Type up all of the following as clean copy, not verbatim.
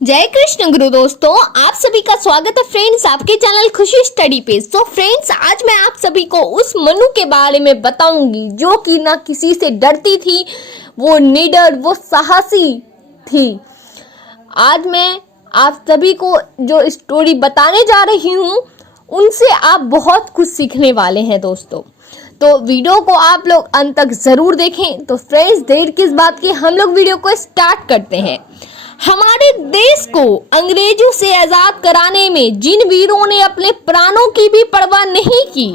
जय कृष्ण गुरु दोस्तों, आप सभी का स्वागत है फ्रेंड्स आपके चैनल खुशी स्टडी पे। सो फ्रेंड्स, आज मैं आप सभी को उस मनु के बारे में बताऊंगी जो कि ना किसी से डरती थी, वो निडर, वो साहसी थी। आज मैं आप सभी को जो स्टोरी बताने जा रही हूँ उनसे आप बहुत कुछ सीखने वाले हैं दोस्तों। तो वीडियो को आप लोग अंत तक जरूर देखें। तो फ्रेंड्स, देर किस बात की, हम लोग वीडियो को स्टार्ट करते हैं। हमारे देश को अंग्रेजों से आजाद कराने में जिन वीरों ने अपने प्राणों की भी परवाह नहीं की,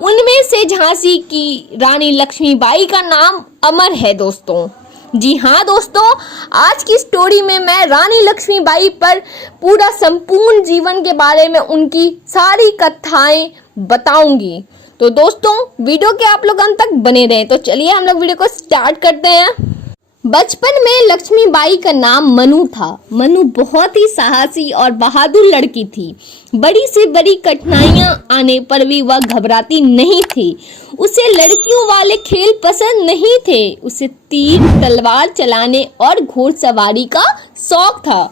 उनमें से झांसी की रानी लक्ष्मीबाई का नाम अमर है दोस्तों। जी हाँ दोस्तों, आज की स्टोरी में मैं रानी लक्ष्मीबाई पर पूरा संपूर्ण जीवन के बारे में उनकी सारी कथाएं बताऊंगी। तो दोस्तों, वीडियो के आप लोग अंत तक बने रहें। तो चलिए हम लोग वीडियो को स्टार्ट करते हैं। बचपन में लक्ष्मीबाई का नाम मनु था। मनु बहुत ही साहसी और बहादुर लड़की थी। बड़ी से बड़ी कठिनाइयां आने पर भी वह घबराती नहीं थी। उसे लड़कियों वाले खेल पसंद नहीं थे। उसे तीर तलवार चलाने और घोड़सवारी का शौक था।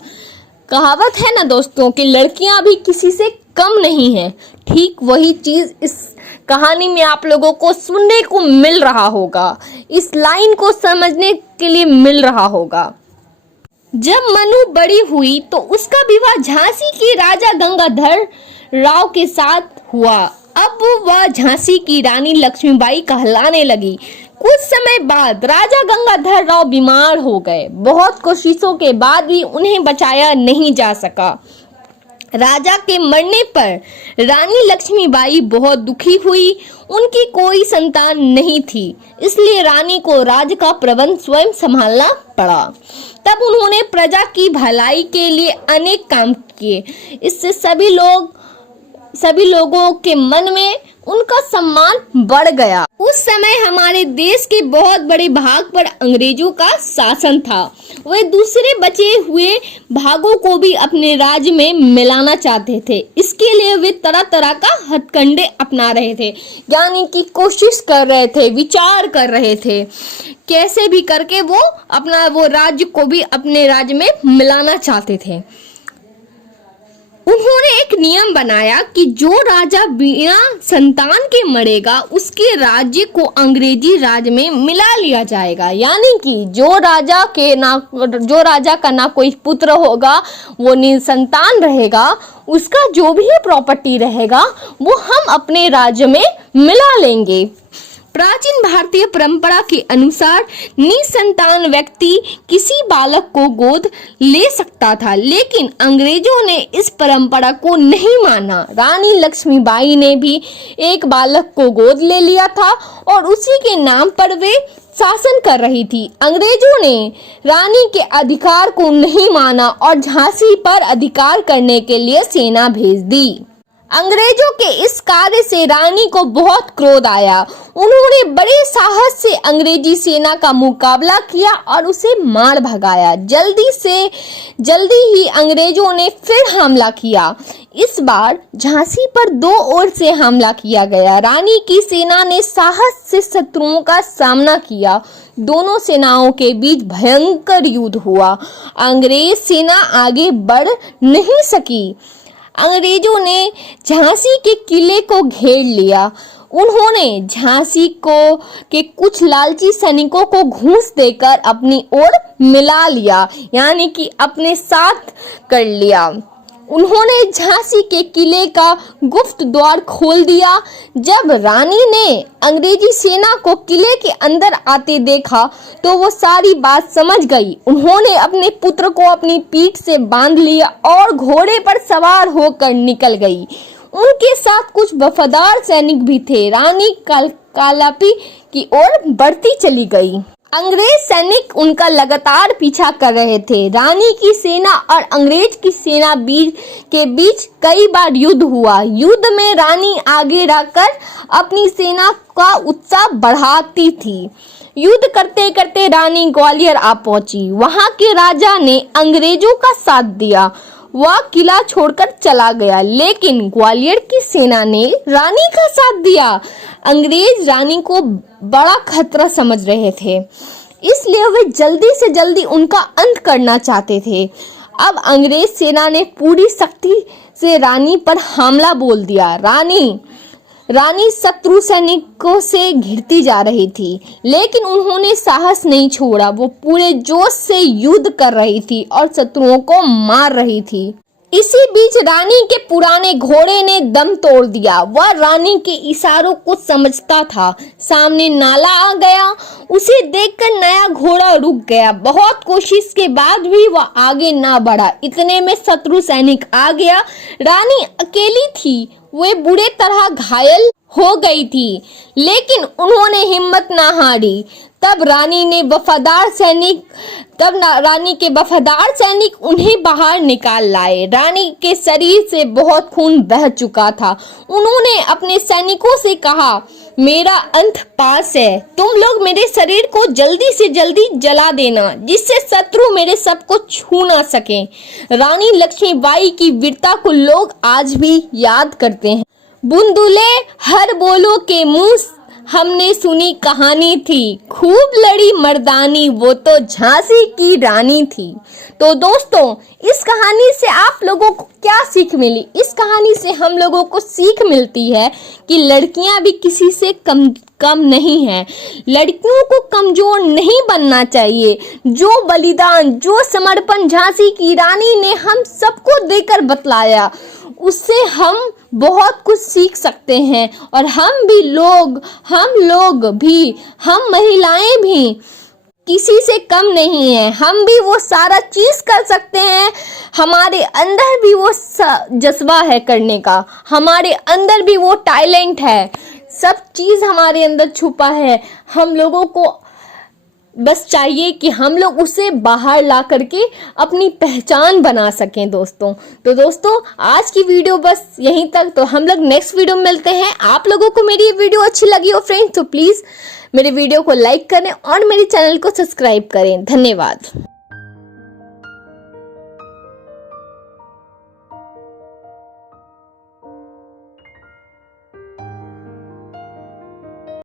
कहावत है ना दोस्तों कि लड़कियां भी किसी से कम नहीं हैं। ठीक वही चीज इस कहानी में आप लोगों को सुनने को मिल रहा होगा, इस लाइन को समझने के लिए मिल रहा होगा। जब मनु बड़ी हुई तो उसका विवाह झांसी के राजा गंगाधर राव के साथ हुआ। अब वह झांसी की रानी लक्ष्मीबाई कहलाने लगी। कुछ समय बाद राजा गंगाधर राव बीमार हो गए। बहुत कोशिशों के बाद भी उन्हें बचाया नहीं जा सका। राजा के मरने पर रानी लक्ष्मीबाई बहुत दुखी हुई। उनकी कोई संतान नहीं थी, इसलिए रानी को राज्य का प्रबंध स्वयं संभालना पड़ा। तब उन्होंने प्रजा की भलाई के लिए अनेक काम किए। इससे सभी लोगों के मन में उनका सम्मान बढ़ गया। उस समय हमारे देश के बहुत बड़े भाग पर अंग्रेजों का शासन था। वे दूसरे बचे हुए भागों को भी अपने राज्य में मिलाना चाहते थे। इसके लिए वे तरह तरह का हथकंडे अपना रहे थे, यानी कि कोशिश कर रहे थे, विचार कर रहे थे, कैसे भी करके वो राज्य को भी अपने राज्य में मिलाना चाहते थे। उन्होंने एक नियम बनाया कि जो राजा बिना संतान के मरेगा उसके राज्य को अंग्रेजी राज्य में मिला लिया जाएगा। यानी कि जो राजा का ना कोई पुत्र होगा, वो निसंतान रहेगा, उसका जो भी प्रॉपर्टी रहेगा वो हम अपने राज्य में मिला लेंगे। प्राचीन भारतीय परंपरा के अनुसार निसंतान व्यक्ति किसी बालक को गोद ले सकता था, लेकिन अंग्रेजों ने इस परंपरा को नहीं माना। रानी लक्ष्मीबाई ने भी एक बालक को गोद ले लिया था और उसी के नाम पर वे शासन कर रही थी। अंग्रेजों ने रानी के अधिकार को नहीं माना और झांसी पर अधिकार करने के लिए सेना भेज दी। अंग्रेजों के इस कार्य से रानी को बहुत क्रोध आया। उन्होंने बड़े साहस से अंग्रेजी सेना का मुकाबला किया और उसे मार भगाया। जल्दी ही अंग्रेजों ने फिर हमला किया। इस बार झांसी पर दो ओर से हमला किया गया। रानी की सेना ने साहस से शत्रुओं का सामना किया। दोनों सेनाओं के बीच भयंकर युद्ध हुआ। अंग्रेज सेना आगे बढ़ नहीं सकी। अंग्रेजों ने झांसी के किले को घेर लिया। उन्होंने झांसी के कुछ लालची सैनिकों को घूस देकर अपनी ओर मिला लिया, यानी कि अपने साथ कर लिया। उन्होंने झांसी के किले का गुप्त द्वार खोल दिया। जब रानी ने अंग्रेजी सेना को किले के अंदर आते देखा तो वो सारी बात समझ गई। उन्होंने अपने पुत्र को अपनी पीठ से बांध लिया और घोड़े पर सवार होकर निकल गई। उनके साथ कुछ वफादार सैनिक भी थे। रानी कालापी की ओर बढ़ती चली गई। अंग्रेज सैनिक उनका लगातार पीछा कर रहे थे। रानी की सेना और अंग्रेज की सेना के बीच कई बार युद्ध हुआ। युद्ध में रानी आगे रहकर अपनी सेना का उत्साह बढ़ाती थी। युद्ध करते करते रानी ग्वालियर आ पहुंची। वहां के राजा ने अंग्रेजों का साथ दिया। वह किला छोड़कर चला गया, लेकिन ग्वालियर की सेना ने रानी का साथ दिया। अंग्रेज रानी को बड़ा खतरा समझ रहे थे, इसलिए वे जल्दी से जल्दी उनका अंत करना चाहते थे। अब अंग्रेज सेना ने पूरी शक्ति से रानी पर हमला बोल दिया। रानी शत्रु सैनिकों से घिरती जा रही थी, लेकिन उन्होंने साहस नहीं छोड़ा। वो पूरे जोश से युद्ध कर रही थी और शत्रुओं को मार रही थी। इसी बीच रानी के पुराने घोड़े ने दम तोड़ दिया। वह रानी के इशारों को समझता था। सामने नाला आ गया। उसे देखकर नया घोड़ा रुक गया। बहुत कोशिश के बाद भी वह आगे ना बढ़ा। इतने में शत्रु सैनिक आ गया। रानी अकेली थी। वे बुरे तरह घायल हो गई थी, लेकिन उन्होंने हिम्मत ना हारी। तब रानी के वफादार सैनिक उन्हें बाहर निकाल लाए। रानी के शरीर से बहुत खून बह चुका था। उन्होंने अपने सैनिकों से कहा, मेरा अंत पास है। तुम लोग मेरे शरीर को जल्दी से जल्दी जला देना, जिससे शत्रु मेरे सब को छू ना सके। रानी लक्ष्मीबाई की वीरता को लोग आज भी याद करते हैं। बुंदुले हर बोलो के मुंह हमने सुनी कहानी थी, खूब लड़ी मर्दानी, वो तो झांसी की रानी थी। तो दोस्तों, इस कहानी से आप लोगों को क्या सीख मिली? इस कहानी से हम लोगों को सीख मिलती है कि लड़कियां भी किसी से कम नहीं है। लड़कियों को कमजोर नहीं बनना चाहिए। जो बलिदान, जो समर्पण झांसी की रानी ने हम सबको देकर बतलाया, उससे हम बहुत कुछ सीख सकते हैं। और हम महिलाएं भी किसी से कम नहीं है। हम भी वो सारा चीज कर सकते हैं। हमारे अंदर भी वो जज्बा है करने का, हमारे अंदर भी वो टैलेंट है। सब चीज हमारे अंदर छुपा है। हम लोगों को बस चाहिए कि हम लोग उसे बाहर ला करके अपनी पहचान बना सकें दोस्तों। तो दोस्तों, आज की वीडियो बस यहीं तक। तो हम लोग नेक्स्ट वीडियो में मिलते हैं। आप लोगों को मेरी ये वीडियो अच्छी लगी हो फ्रेंड्स, तो प्लीज़ मेरे वीडियो को लाइक करें और मेरे चैनल को सब्सक्राइब करें। धन्यवाद।